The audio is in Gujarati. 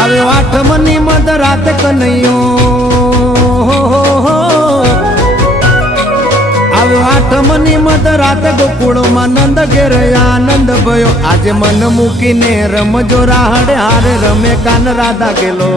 આવ્યો આઠમની મધ રાત કનૈયો આવ્યો આઠમની મધ રાત ગોકુળમાં નંદ ઘેર આનંદ ભયો આજે મન મૂકીને રમજો રાહડે હારે રમે કાન રાધા ગેલો